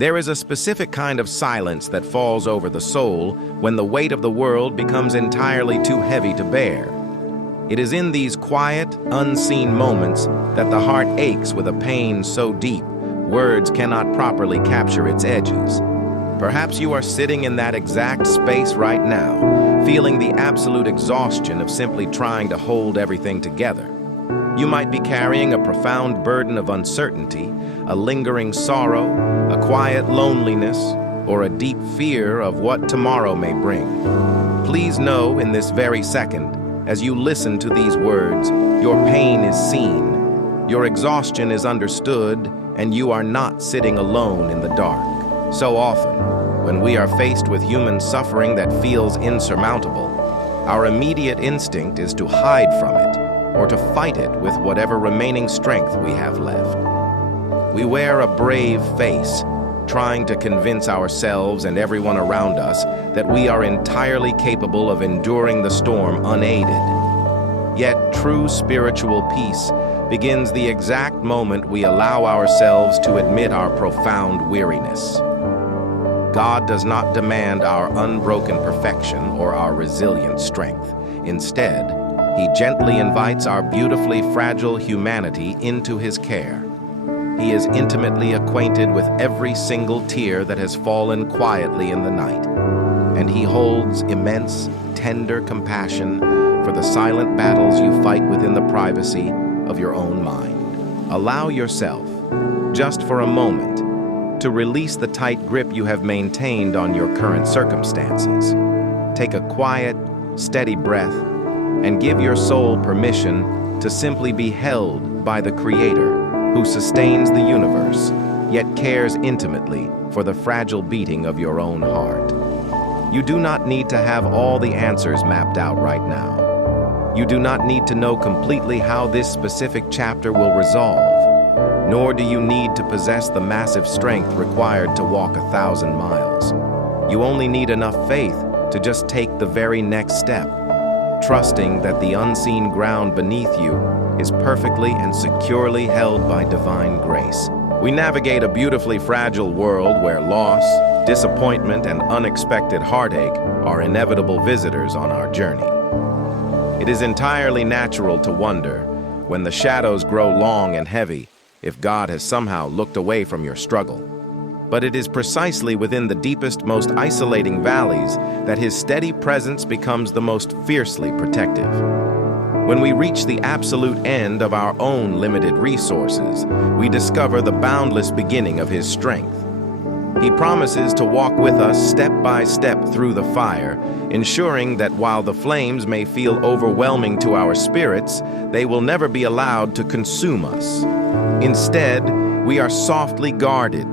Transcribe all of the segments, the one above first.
There is a specific kind of silence that falls over the soul when the weight of the world becomes entirely too heavy to bear. It is in these quiet, unseen moments that the heart aches with a pain so deep, words cannot properly capture its edges. Perhaps you are sitting in that exact space right now, feeling the absolute exhaustion of simply trying to hold everything together. You might be carrying a profound burden of uncertainty, a lingering sorrow, a quiet loneliness, or a deep fear of what tomorrow may bring. Please know in this very second, as you listen to these words, your pain is seen, your exhaustion is understood, and you are not sitting alone in the dark. So often, when we are faced with human suffering that feels insurmountable, our immediate instinct is to hide from it, or to fight it with whatever remaining strength we have left. We wear a brave face, trying to convince ourselves and everyone around us that we are entirely capable of enduring the storm unaided. Yet true spiritual peace begins the exact moment we allow ourselves to admit our profound weariness. God does not demand our unbroken perfection or our resilient strength. Instead, He gently invites our beautifully fragile humanity into His care. He is intimately acquainted with every single tear that has fallen quietly in the night, and He holds immense, tender compassion for the silent battles you fight within the privacy of your own mind. Allow yourself, just for a moment, to release the tight grip you have maintained on your current circumstances. Take a quiet, steady breath and give your soul permission to simply be held by the Creator who sustains the universe, yet cares intimately for the fragile beating of your own heart. You do not need to have all the answers mapped out right now. You do not need to know completely how this specific chapter will resolve, nor do you need to possess the massive strength required to walk 1,000 miles. You only need enough faith to just take the very next step, trusting that the unseen ground beneath you is perfectly and securely held by divine grace. We navigate a beautifully fragile world where loss, disappointment, and unexpected heartache are inevitable visitors on our journey. It is entirely natural to wonder, when the shadows grow long and heavy, if God has somehow looked away from your struggle. But it is precisely within the deepest, most isolating valleys that His steady presence becomes the most fiercely protective. When we reach the absolute end of our own limited resources, we discover the boundless beginning of His strength. He promises to walk with us step by step through the fire, ensuring that while the flames may feel overwhelming to our spirits, they will never be allowed to consume us. Instead, we are softly guarded,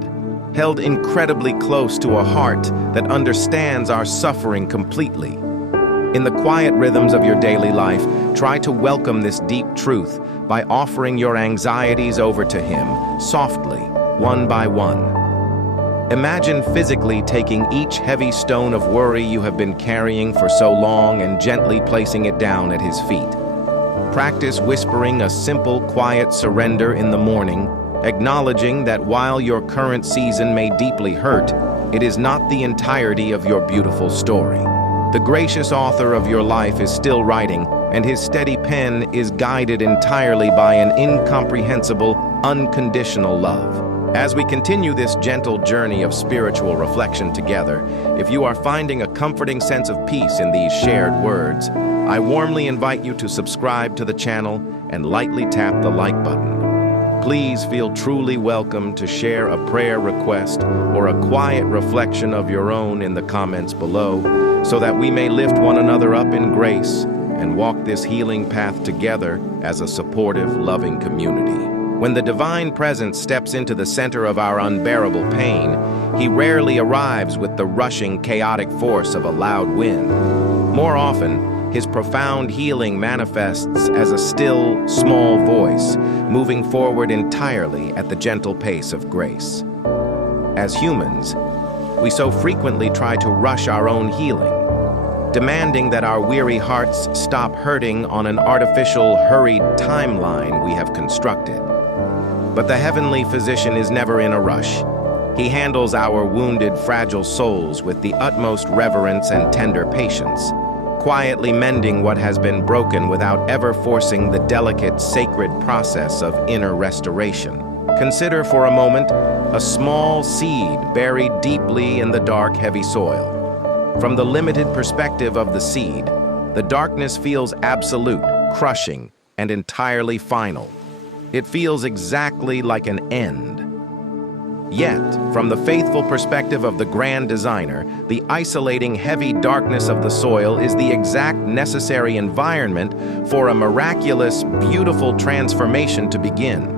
held incredibly close to a heart that understands our suffering completely. In the quiet rhythms of your daily life, try to welcome this deep truth by offering your anxieties over to Him, softly, one by one. Imagine physically taking each heavy stone of worry you have been carrying for so long and gently placing it down at His feet. Practice whispering a simple, quiet surrender in the morning, acknowledging that while your current season may deeply hurt, it is not the entirety of your beautiful story. The gracious author of your life is still writing, and His steady pen is guided entirely by an incomprehensible, unconditional love. As we continue this gentle journey of spiritual reflection together, if you are finding a comforting sense of peace in these shared words, I warmly invite you to subscribe to the channel and lightly tap the like button. Please feel truly welcome to share a prayer request or a quiet reflection of your own in the comments below, so that we may lift one another up in grace and walk this healing path together as a supportive, loving community. When the divine presence steps into the center of our unbearable pain, He rarely arrives with the rushing, chaotic force of a loud wind. More often, His profound healing manifests as a still, small voice, moving forward entirely at the gentle pace of grace. As humans, we so frequently try to rush our own healing, demanding that our weary hearts stop hurting on an artificial, hurried timeline we have constructed. But the heavenly physician is never in a rush. He handles our wounded, fragile souls with the utmost reverence and tender patience, quietly mending what has been broken without ever forcing the delicate, sacred process of inner restoration. Consider for a moment a small seed buried deeply in the dark, heavy soil. From the limited perspective of the seed, the darkness feels absolute, crushing, and entirely final. It feels exactly like an end. Yet, from the faithful perspective of the grand designer, the isolating, heavy darkness of the soil is the exact necessary environment for a miraculous, beautiful transformation to begin.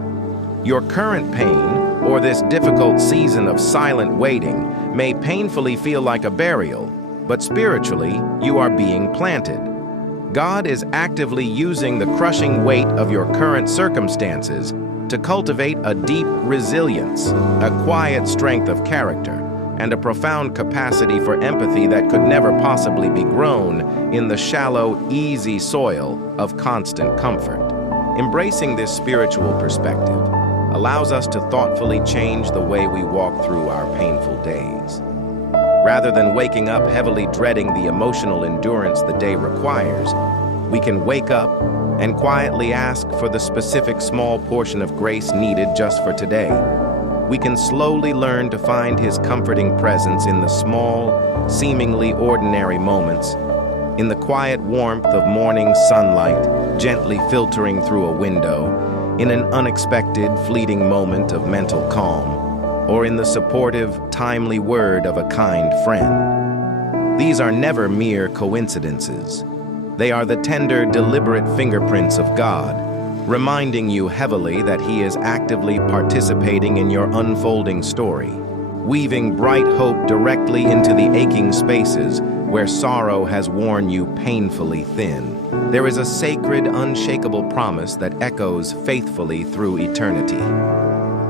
Your current pain, or this difficult season of silent waiting, may painfully feel like a burial, but spiritually, you are being planted. God is actively using the crushing weight of your current circumstances to cultivate a deep resilience, a quiet strength of character, and a profound capacity for empathy that could never possibly be grown in the shallow, easy soil of constant comfort. Embracing this spiritual perspective allows us to thoughtfully change the way we walk through our painful days. Rather than waking up heavily dreading the emotional endurance the day requires, we can wake up and quietly ask for the specific small portion of grace needed just for today. We can slowly learn to find His comforting presence in the small, seemingly ordinary moments, in the quiet warmth of morning sunlight gently filtering through a window, in an unexpected, fleeting moment of mental calm, or in the supportive, timely word of a kind friend. These are never mere coincidences. They are the tender, deliberate fingerprints of God, reminding you heavily that He is actively participating in your unfolding story, weaving bright hope directly into the aching spaces where sorrow has worn you painfully thin. There is a sacred, unshakable promise that echoes faithfully through eternity.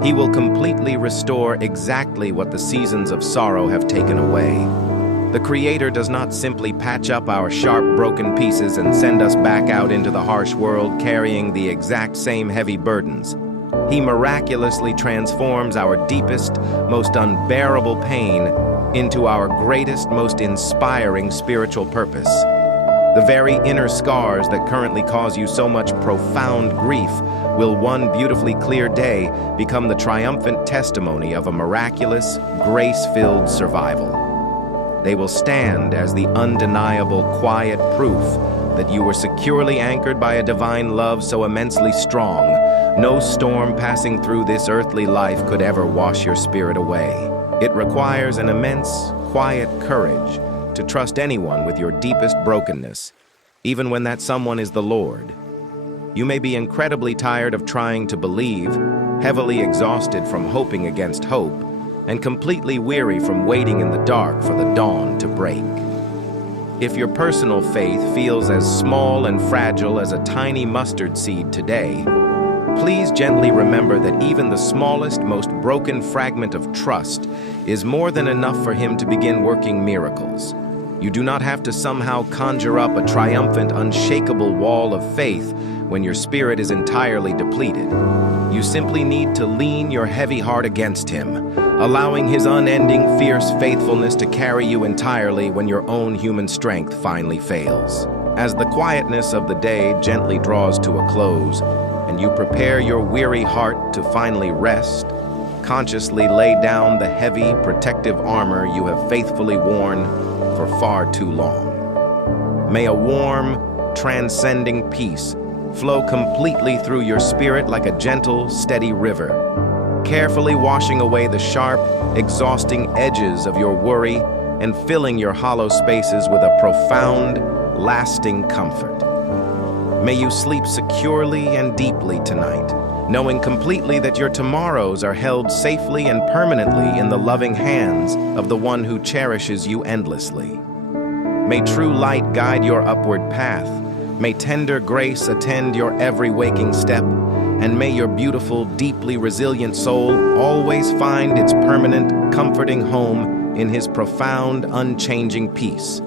He will completely restore exactly what the seasons of sorrow have taken away. The Creator does not simply patch up our sharp, broken pieces and send us back out into the harsh world carrying the exact same heavy burdens. He miraculously transforms our deepest, most unbearable pain into our greatest, most inspiring spiritual purpose. The very inner scars that currently cause you so much profound grief will one beautifully clear day become the triumphant testimony of a miraculous, grace-filled survival. They will stand as the undeniable, quiet proof that you were securely anchored by a divine love so immensely strong, no storm passing through this earthly life could ever wash your spirit away. It requires an immense, quiet courage to trust anyone with your deepest brokenness, even when that someone is the Lord. You may be incredibly tired of trying to believe, heavily exhausted from hoping against hope, and completely weary from waiting in the dark for the dawn to break. If your personal faith feels as small and fragile as a tiny mustard seed today, please gently remember that even the smallest, most broken fragment of trust is more than enough for Him to begin working miracles. You do not have to somehow conjure up a triumphant, unshakable wall of faith when your spirit is entirely depleted. You simply need to lean your heavy heart against Him, allowing His unending, fierce faithfulness to carry you entirely when your own human strength finally fails. As the quietness of the day gently draws to a close, and you prepare your weary heart to finally rest, consciously lay down the heavy, protective armor you have faithfully worn for far too long. May a warm, transcending peace flow completely through your spirit like a gentle, steady river, carefully washing away the sharp, exhausting edges of your worry and filling your hollow spaces with a profound, lasting comfort. May you sleep securely and deeply tonight, knowing completely that your tomorrows are held safely and permanently in the loving hands of the one who cherishes you endlessly. May true light guide your upward path. May tender grace attend your every waking step, and may your beautiful, deeply resilient soul always find its permanent, comforting home in His profound, unchanging peace.